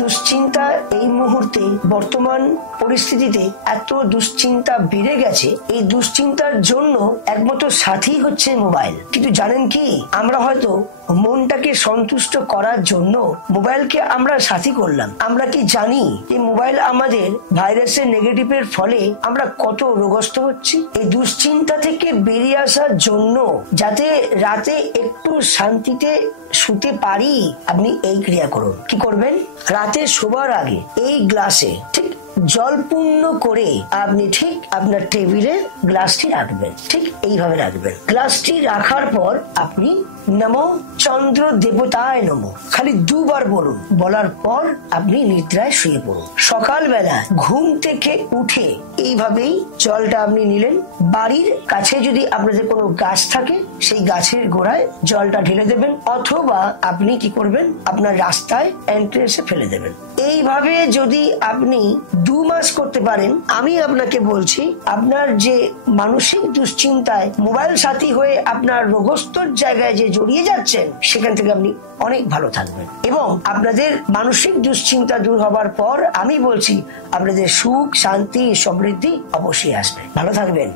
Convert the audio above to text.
দুশ্চিন্তা এই মুহূর্তে বর্তমান পরিস্থিতিতে এত দুশ্চিন্তা বেড়ে গেছে, এই দুশ্চিন্তার জন্য একমাত্র সাথী হচ্ছে মোবাইল। কিন্তু জানেন কি, আমরা হয়তো মনটাকে সন্তুষ্ট করার জন্য মোবাইলকে আমরা সাথী করলাম। আমরা কি জানি যে মোবাইল আমাদের ভাইরাসের নেগেটিভের ফলে আমরা কত রোগগ্রস্ত হচ্ছি? এই দুশ্চিন্তা থেকে বেরিয়ে আসার জন্য যাতে রাতে একটু শান্তিতে শুতে পারি, আপনি এই ক্রিয়া করুন। কি করবেন? রাতে শোবার আগে এই গ্লাসে ঠিক জল পূর্ণ করে আপনি ঠিক আপনার টেবিলে গ্লাসটি রাখবেন। ঠিক এইভাবে রাখবেন। গ্লাসটি রাখার পর আপনি নমো চন্দ্র দেবতায় নমো খালি দুবার বলুন। বলার পর আপনি নিদ্রায় শুয়ে পড়ুন। সকালবেলা ঘুম থেকে উঠে এইভাবেই জলটা আপনি নিলেন। বাড়ির কাছে যদি আপনাদের কোনো গাছ থাকে, সেই গাছের গোড়ায় জলটা ঢেলে দেবেন, অথবা আপনি কি করবেন, আপনার রাস্তায় এন্ট্রেন্সে ফেলে দেবেন। এইভাবে যদি আপনি 2 মাস করতে পারেন, আমি আপনাকে বলছি আপনার যে মানসিক দুশ্চিন্তায় মোবাইল সাথী হয়ে আপনার রোগস্থর জায়গায় যে জড়িয়ে যাচ্ছেন, সেখান থেকে আপনি অনেক ভালো থাকবেন এবং আপনাদের মানসিক দুশ্চিন্তা দূর হবার পর আমি বলছি আপনাদের সুখ, শান্তি, সমৃদ্ধি অবশ্যই আসবে। ভালো থাকবেন।